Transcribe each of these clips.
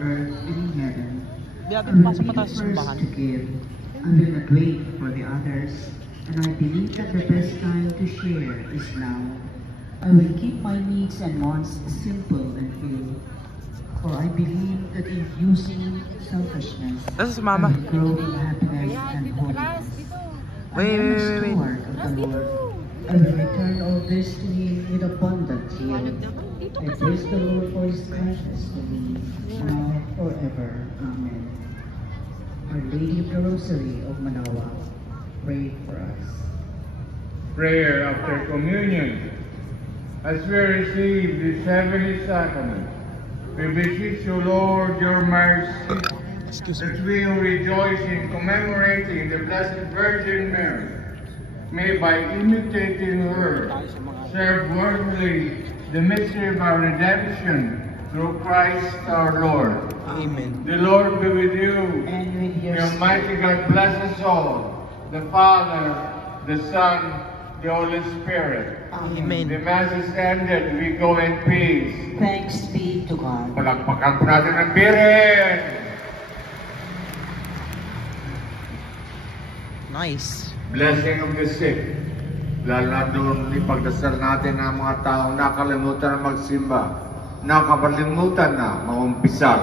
earth and in heaven. Di I natin will pasok be mataas the sa first simbahan. to give. I will not wait for the others, and I believe that the best time to share is now. I will keep my needs and wants simple and few, for I believe that in using selfishness, Nasa si I Mama? will grow in happiness and holiness. I am a steward of the Lord. I will return all this to Him with abundant yield. I praise the Lord for His kindness to me, now and forever. Amen. Our Lady of the Rosary of Manaoag, pray for us. Prayer after communion. As we receive this heavenly sacrament, we beseech you, Lord, your mercy, that we who rejoice in commemorating the Blessed Virgin Mary, may by imitating her serve worthily the mystery of our redemption through Christ our Lord. Amen. The Lord be with you. And with The your Almighty God bless us all, the Father, the Son, the Holy Spirit. Amen. The Mass is ended. We go in peace. Thanks be to God. Palakpakan po natin ang Birhen! Nice. Blessing of the sick. Lalo na doon ipagdasal natin ang mga taong nakalimutan na magsimba, nakapalimutan na maumpisal.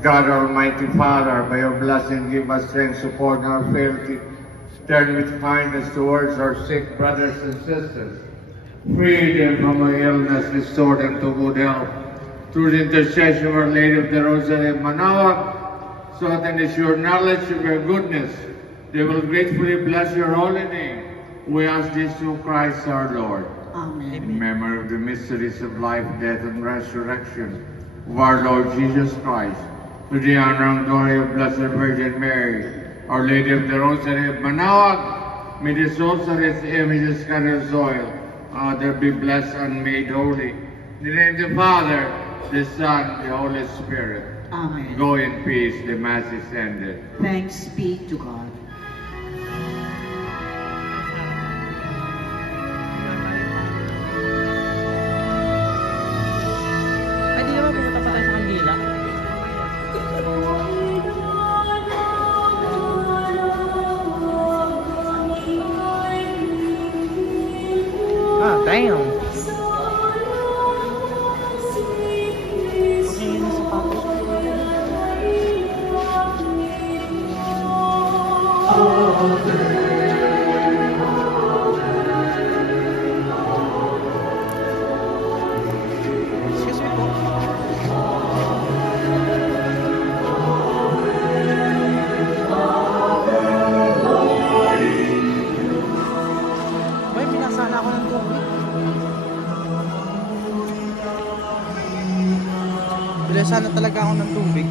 God Almighty Father, by your blessing, give us strength, support, and our frailty. Turn with kindness towards our sick brothers and sisters. Free them from illness, restore them to good health. Through the intercession of Our Lady of the Rosary of Manaoag, so that in the sure knowledge of your goodness, they will gratefully bless your holy name. We ask this through Christ our Lord. Amen. In memory of the mysteries of life, death, and resurrection of our Lord Jesus Christ, to the honor and glory of Blessed Virgin Mary, Our Lady of the Rosary of Manaoag, may the souls of its images candles oil, other be blessed and made holy. In the name of the Father, the Son, the Holy Spirit. Amen. Go in peace. The Mass is ended. Thanks be to God. Ay, di naman pumunta pa tayo sa Kandila. Ah, damn. Okay na sapatos. Excuse me po. Bay, pinasana ako ng tubig. Pinasana talaga ako ng tubig.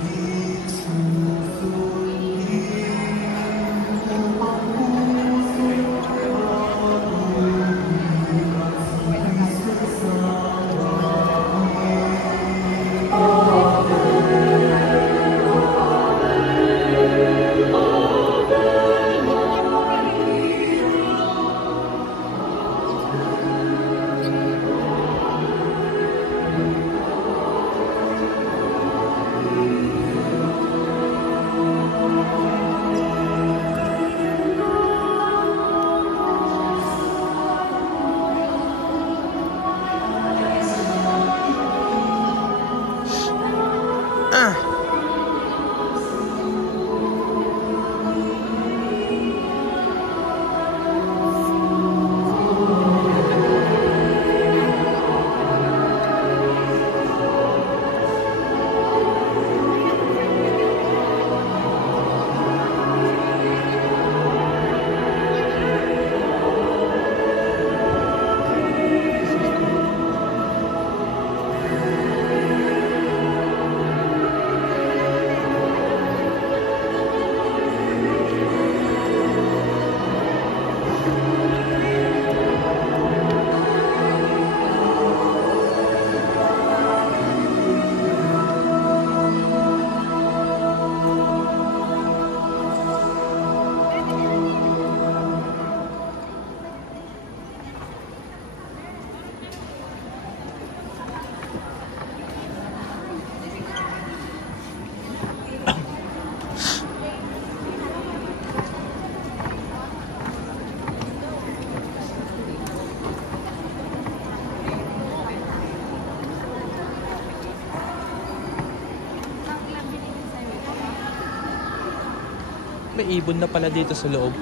may ibon na pala dito sa loob.